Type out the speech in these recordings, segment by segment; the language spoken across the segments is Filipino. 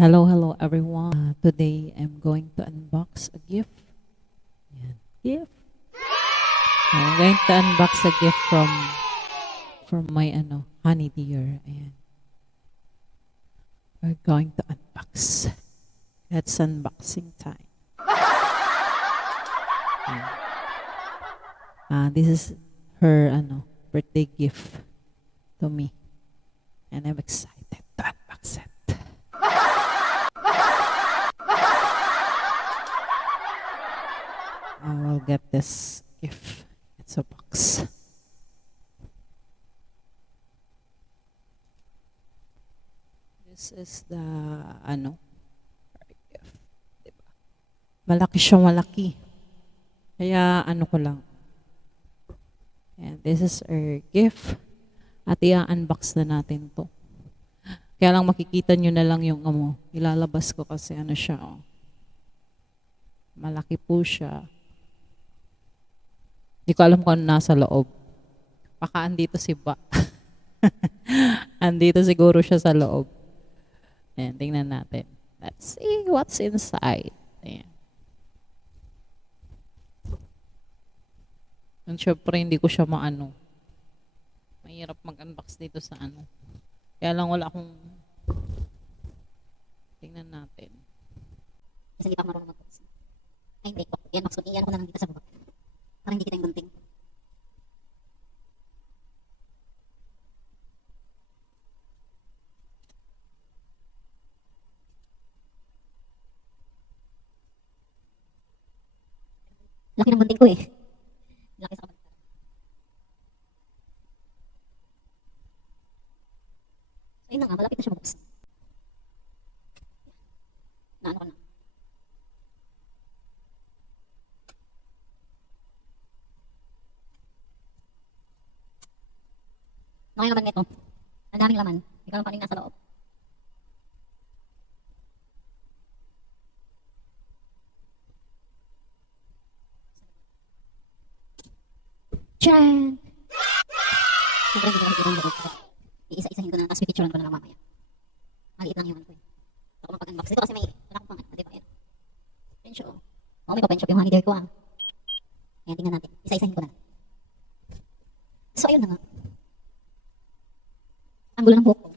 Hello everyone. Today I'm going to unbox a gift. Ayan, gift. I'm going to unbox a gift from my honey dear. Ayan. We're going to unbox. It's unboxing time. Ayan. This is her birthday gift to me. And I'm excited to unbox it. I will get this gift. It's a box. This is the gift. Diba? Malaki siya, malaki. Kaya ko lang. And this is our gift. At i-unbox na natin to. Kaya lang makikita nyo na lang yung ilalabas ko kasi siya. Malaki po siya. Hindi ko alam kung ano nasa loob. Baka andito si Ba. Andito siguro siya sa loob. Ayan, tingnan natin. Let's see what's inside. Ayan. And syempre, hindi ko siya mahirap mag-unbox dito sa Kaya lang wala akong tingnan natin. Kasi hindi pa ako marunong mag-box. Ay, hindi ko. I-unbox ko. I-ano ko na lang dito sa baba. Para hindi kita yung gunting. Laki ng gunting ko eh. Laki sa kabalik. Ayun na nga, malapit na siya mag-box. Naano ko na. Nakay naman nito. Ang daming laman. Ikaw lang paano yung nasa loob. Tcharan! Sobrang hindi ko yung loob. Iisa-isahin ko na, tapos pipicturean ko na lang mamaya. Maliit lang yung ko eh. Ako mapag-unbox. Dito kasi may wala akong di ba yan? Penshop. Oo, may pa-penshop yung honey dear ko ah. Ayan, tingnan natin. Isa-isahin ko na. So, ayun na nga. Ang gulo ng buhok ko.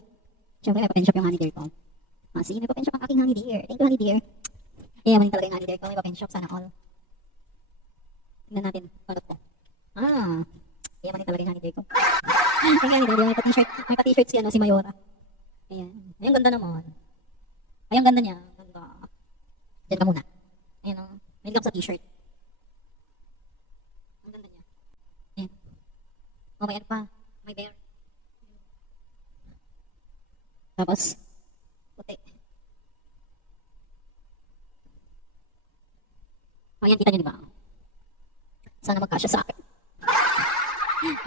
Siyempre, may pa-penshop yung honey dear ko. Sige, may pa-penshop ang aking honey dear. Thank you, honey dear. Manin talaga yung honey dear ko. May pa-penshop. Sana all. Tingnan natin. Palot ko. Manin talaga yung honey dear ko. Ang honey dear, may pa-t-shirt. May pa-t-shirt si Mayora. Ayan. Ay, ang ganda naman. Ay, ang ganda niya. Ganda. Diyan ka muna. Ayan o. May link sa t-shirt. Ang ganda niya. Ayan. Oh, may pa. May bear. Tapos, puti. Ayan, kita niyo diba? Sana magkasya sa akin.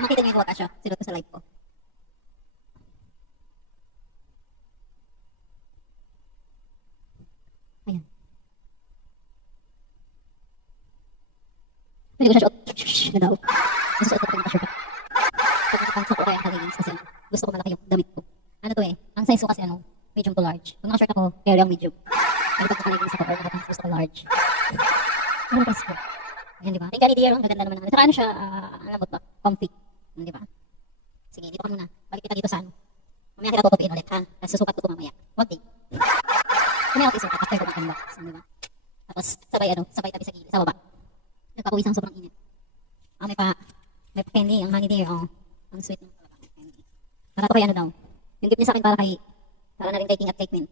Makita niyo yung magkasya. Sinot ko sa live ko. Ayan. Pwede ko siya suot. Na daw. Nasusuot ko yung kasya. Pagkakapang sa ko kaya ang kagigings kasi gusto ko malaki yung damit ko. Ano to eh, ang size ko kasi medium to large. Pag naka-shirt ako, kaya yung medium. Pero pag naka-leggings ako, or naka-pants gusto ko large. Ano ba ko? Ayan, di ba? Yung honey dear, ang gaganda naman. Saka siya, alam mo ba, comfy. Di ba? Sige, dito ka muna. Balik kita dito sa mamaya kita tutupiin ulit, ha? Tapos susukat ko ito mamaya. What day? Mamaya ako isukat after ko mag-unbox. Di ba? Tapos, sabay tabi sa gilid, sa baba. Nagpapawisang sobrang init. May pa candy, ang honey dear, ang sweet ng candy. Para to kay daw. Yung gift niya sa akin para na rin kay King at Cake Mint.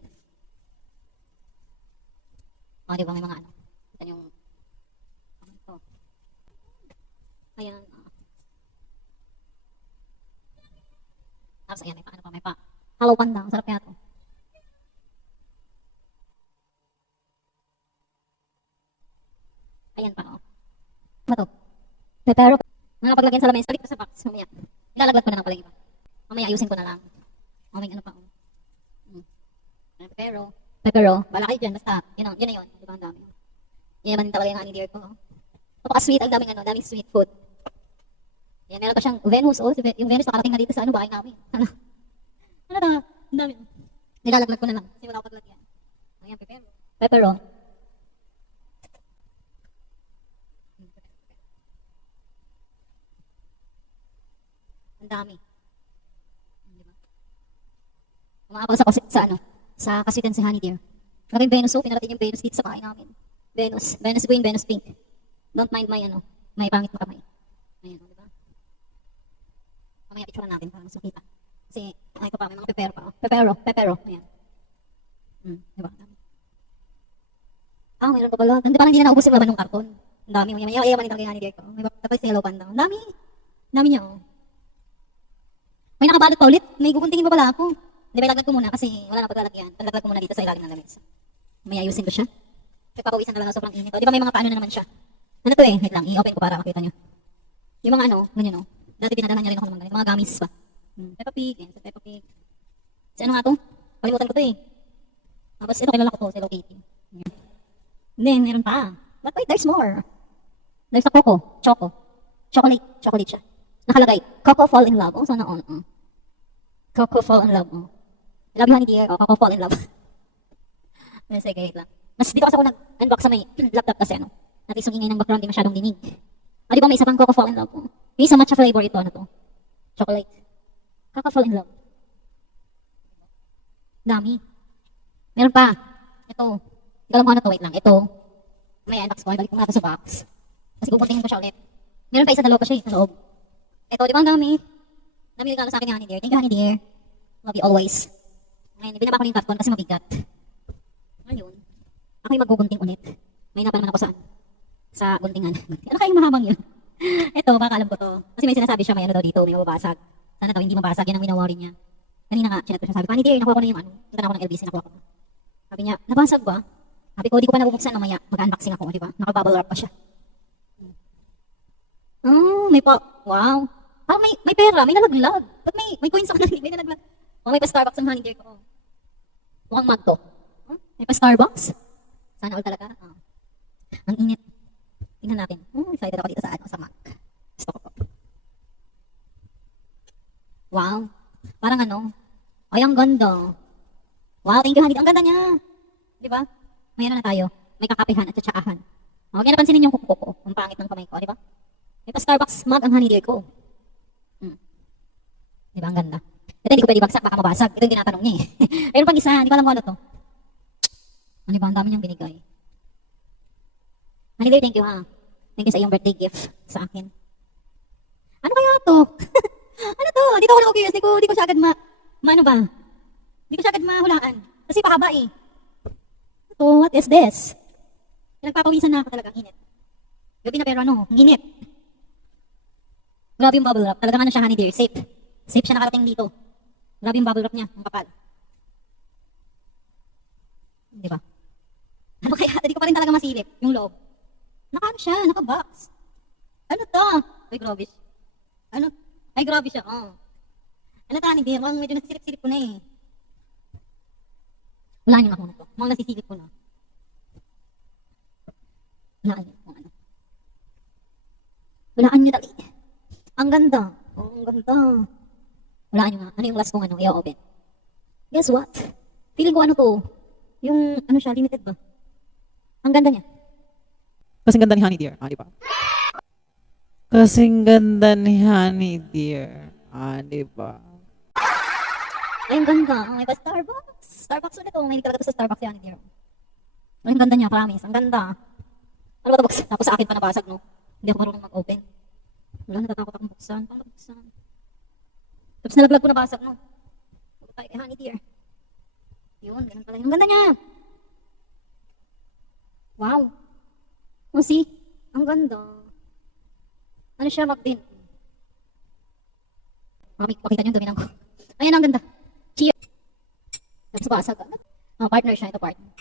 Di ba may mga kita yung ito. Ayan. Tapos ayan, may pa. Hello Panda, ang sarap kaya to. Ayan pa, Ano to? Pero, nakapaglagyan sa lamesa, balik ko sa box, mamaya. Ilalaglat ko na lang pala yung iba. Mamaya ayusin ko na lang. May Pepero. Bala kayo dyan, basta, yun na yun. Di ba ang dami? Yan naman talaga yung honey dear ko. Napaka-sweet, ang daming sweet food. Yan, meron pa siyang Venus. Yung Venus nakarating na dito sa bahay namin. Ano na? Ang dami. Nilalaglag ko na lang. Kasi wala ko paglagyan. Ayan, pepero. Ang dami. Diba? Umaapaw sa ano, sa kasitan si Honey Dear. Maraming Venus, so pinarating yung Venus dito sa kain namin. Venus green, Venus pink. Don't mind my ano, may pangit na kamay. Ayan, di ba? Mamaya picture natin para mas makita. Kasi, ay ko pa, may mga pepero pa. Pepero. Ayan. Di ba? Mayroon pa pala. Hindi parang hindi na naubos yung laban ng karton. Ang dami. Maya man itang kay Honey Dear ko. May tapos sa Hello Panda. Ang dami. Ang dami niya, oh. May nakabalot pa ulit. May guguntingin pa pala ako. Di ba ilaglag ko muna kasi wala na paglalagyan. Paglaglag ko muna dito sa ilalim ng lamesa. May ayusin ko siya. Kaya papawisan na lang sobrang init. O, di ba may mga paano na naman siya? Ano to eh? Wait lang. I-open ko para makita nyo. Yung mga ano, ganyan o. Dati pinadala niya rin ako ng mga ganito. Mga gamis pa. Peppa Pig. Yan, sa Peppa Pig. Si ano nga to? Kalimutan ko to eh. Tapos ito kilala ko to. Si Hello Kitty. Yan. Then, meron pa. But wait, there's more. There's a Choco. Chocolate siya. Nakalagay, Coco Fall in Love. Oh, sana all. Coco Fall in Love. Oh. I love you, Honey Dear. Oh, Coco Fall in Love. Sige, wait lang. Mas dito kasi ako nag-unbox sa may laptop kasi ano. Natin yung ingay ng background, di masyadong dinig. Di ba may isa pang Coco Fall in Love? Oh. May isa matcha flavor ito. Ano to? Chocolate. Coco Fall in Love. Dami. Meron pa. Ito. Hindi ko alam kung ano to. Wait lang. Ito. May unbox ko. Balik ko nga ito sa box. Kasi pupuntingin ko siya ulit. Meron pa isa dalawa pa siya sa loob. Ito, di ba ang dami? Dami regalo sa akin ni Honey Dear. Thank you, Honey Dear. Love you always. Ngayon, binaba ko yung karton kasi mabigat. Ngayon, ako yung maggugunting ulit. May napa naman ako saan? Sa guntingan. Ano kayong mahabang yun? Ito, baka alam ko to. Kasi may sinasabi siya, may ano daw dito, may mababasag. Sana daw, hindi mabasag. Yan ang winaworry niya. Kanina nga, chinat ko siya. Sabi ko, Honey Dear, nakuha ko na yung ano. Punta na ako ng LBC, nakuha ko. Sabi niya, nabasag ba? Sabi ko, di ko pa nabubuksan. Mamaya, mag-unboxing ako, di ba? Naka-bubble wrap pa siya. May pa. Wow. Parang may pera, may nalaglag. Ba't may coins ako na may nalaglag? May pa Starbucks ang Honey Dear ko. Mukhang mag to. May pa Starbucks? Sana all talaga. Ang init. Tingnan natin. Excited ako dito sa Mac. Gusto ko po. Wow. Parang ano. Ay, ang ganda. Wow, thank you, Honey Dear. Ang ganda niya. Di ba? May ano na tayo. May kakapihan at tsatsaahan. Huwag niya napansinin yung kuko ko. Ang pangit ng kamay ko. Di ba? May pa Starbucks mug ang Honey Dear ko. Di ba? Ang ganda. Ito hindi ko pwede bagsak. Baka mabasag. Ito yung tinatanong niya eh. Ayun pang isa. Hindi ko alam kung ano to. Ano ba? Ang dami niyang binigay. Honey Dear, thank you ha. Thank you sa iyong birthday gift sa akin. Ano kaya to? Ano to? Dito ako na-curious. Di ko siya agad ano ba? Di ko siya agad mahulaan. Kasi pahaba eh. Ito, what is this? Nagpapawisan na ako talaga. Ang init. Gabi na pero ano, ang init. Grabe yung bubble wrap. Talagang ano siya, Honey Dear. Safe. Safe siya nakarating dito. Grabe yung bubble wrap niya. Ang kapal. Di ba? Ano kaya? Hindi ko pa rin talaga masilip yung loob. Naka-ano siya? Naka-box. Ano to? Ay, grabe siya. Ano? Ay, grabe siya. Oh. Ano to, Honey Dear? Medyo nasisilip-silip ko na eh. Wala niyo na kung ano to. Mukhang nasisilip ko na. Wala niyo kung ano. Walaan niyo dali. Ang ganda. Oh, ang ganda. Walaan niyo nga. Ano yung last kong ano? I-open. Guess what? Feeling ko ano to? Yung ano siya, limited ba? Ang ganda niya. Kasing ganda ni Honey Dear. Di ba? Kasing ganda ni Honey Dear. Di ba? Ay, ang ganda. May pa Starbucks. Starbucks ulit. May talaga to sa Starbucks si Honey Dear. Ay, ang ganda niya, promise. Ang ganda. Ano ba ito buksan? Tapos sa akin pa nabasag, no? Hindi ako marunong mag-open. Wala, natatakot akong buksan. Paano buksan? Tapos nalaglag ko nabasag, no? Huwag tayo kay Honey Dear. Yun, ganun pala. Ang ganda niya. Wow. Oh, see? Ang ganda. Ano siya, mag-bin? Makita niyo yung dumi ng ko. Ayan, ang ganda. Cheers. Tapos basag. Partner siya, ito partner.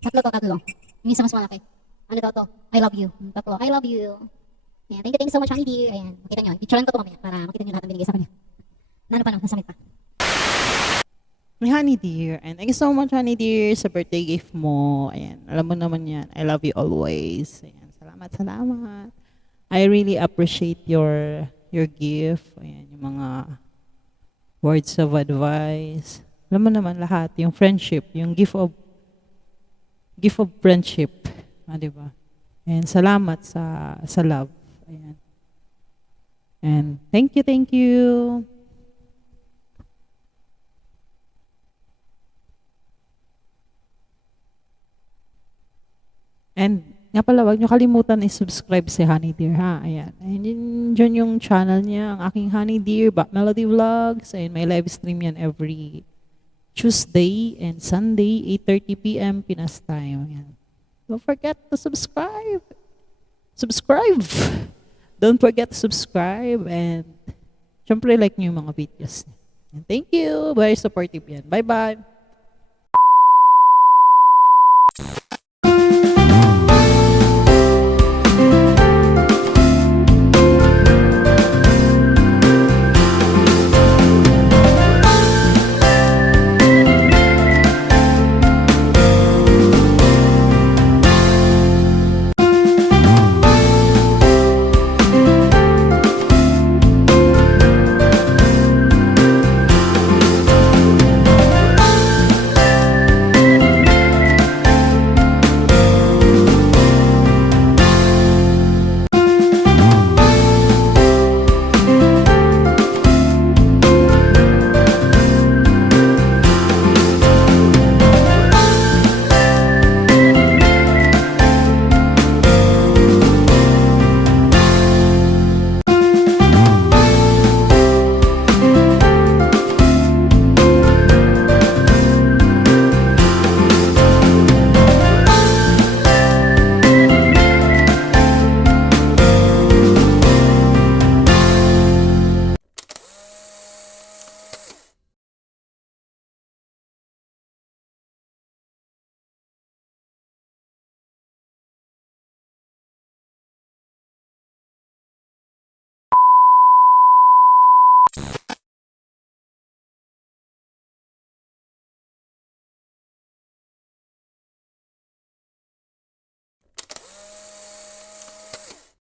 Tatlo. Yung isa mas malaki. Ano to? I love you. Tatlo. I love you. Ayan, thank you so much, Honey Dear. Ayan, makita nyo. Picturean ko ito mamaya para makita nyo lahat ng binigay sa kanya. Ano pa no? Nasamit pa. Ni Honey Dear. And thank you so much, Honey Dear, sa birthday gift mo. Ayan, alam mo naman yan. I love you always. Ayan, salamat. I really appreciate your gift. Ayan, yung mga words of advice. Alam mo naman lahat. Yung friendship, yung gift of gift of friendship. Di ba? And salamat sa love. Ayan. And thank you, thank you. And nga pala, wag nyo kalimutan i-subscribe si Honey Deer, ha? Ayan. And dyan yung channel niya, ang aking Honey Deer, Back Melody Vlogs. And may live stream yan every Tuesday and Sunday, 8:30 p.m. Pinas time. Ayan. Don't forget to subscribe. Subscribe! Don't forget to subscribe. And syempre, like nyo yung mga videos. And thank you. Very supportive yan. Bye-bye.